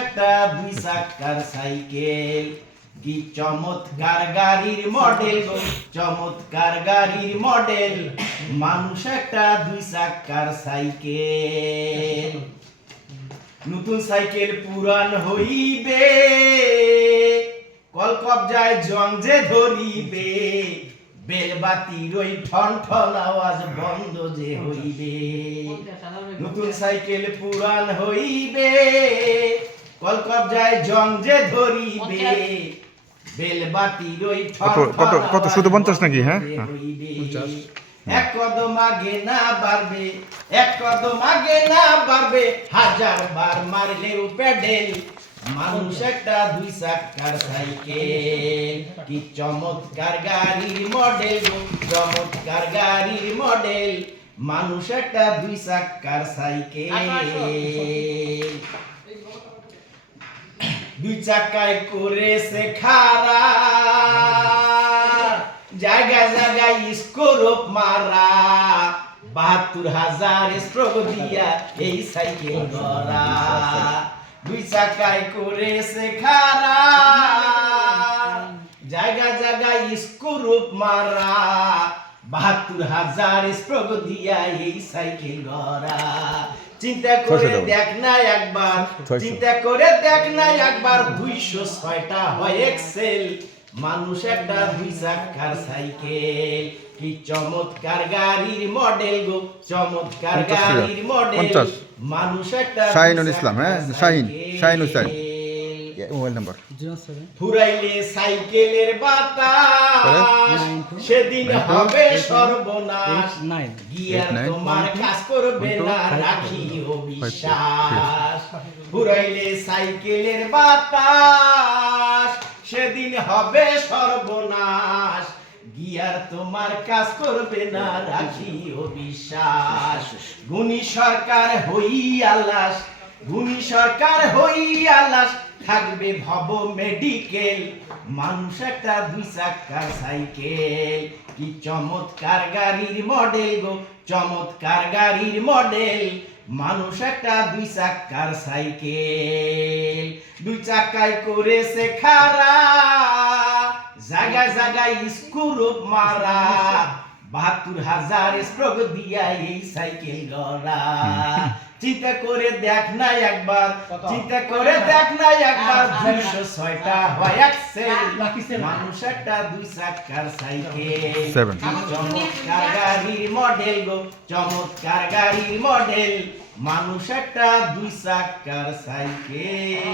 একটা দুই চাকার সাইকেল। কি চমৎকার গাড়ির মডেল চমৎকার গাড়ির মডেল। মানুষ একটা দুই চাকার সাইকেল। নতুন সাইকেল পুরান হইবে কল কবজায় জং যে ধরিবে বেলবাতির ওই ঠন ঠন আওয়াজ বন্ধ যে হইবে। নতুন সাইকেল পুরান হইবে কল কবজায় জং যে ধরিবে বেলবাতির ওই কত- কত- শুধু পঞ্চাশ নাকি, হ্যাঁ? হ্যাঁ। এক কদম আগে না বাড়বে এক কদম আগে না বাড়বে হাজার বার মারলেও প্যাডেল। মানুষ একটা দুই চাকার সাইকেল। কি চমৎকার গাড়ির মডেল গো, চমৎকার গাড়ির মডেল। মানুষ একটা দুই চাকার সাইকেল। দুই চাকায় করেছে খারা জায়গা জায়গায় স্কোরপ মারা। বাহাত্তর হাজার স্ট্রোক দিয়া এই সাইকেল গড়া দুই চাকায় করেছে খারা জায়গা জায়গায় স্কোরপ মারা। বাহাত্তর হাজার স্ট্রোক দিয়া এই সাইকেল গড়া। চিন্তা করে দেখ না একবার চিন্তা করে দেখ না একবার দুইশো ছয়টা হয় এক্সেল মানুষ একটা দুই চাকার সাইকেল। কি চমৎকার গাড়ির মডেল গো চমৎকার। গাড়ির মডেল। মানুষ একটা শাহিনুল ইসলাম, হ্যাঁ, Shahin, cycle. Shahin. Hussain. Mobile number. ফুরাইলে সাইকেলের বাতাস। সেদিন হবে সর্বনাশ। গিয়ার তোমার কাজ করবে না রাখি বিশ্বাস ফুরাইলে সাইকেলের বাতাস। সেদিন হবে সর্বনাশ। গিয়ার তোমার কাজ করবে না রাখিও বিশ্বাস গুণী সরকার হই আলাস গুণী সরকার হই আলাস থাকবে ভব মেডিকেল মানুষ একটা দুই চাকার সাইকেল কি চমৎকার গাড়ির মডেল গো, চমৎকার গাড়ির মডেল মানুষ একটা দুই চাকার সাইকেল দুই চাকায় করেছে খারা জায়গায় জায়গায় স্ক্রুপ মারা। বাহাত্তর হাজার স্ট্রোক দিয়া এই সাইকেল গড়া। চিন্তা করে দেখ না একবার চিন্তা করে দেখ না একবার দুইশো ছয়টা হয় মানুষ একটা দুই চাকার সাইকেল। চমৎকার গাড়ির মডেল গো চমৎকার গাড়ির মডেল। মানুষ একটা দুই চাকার সাইকেল।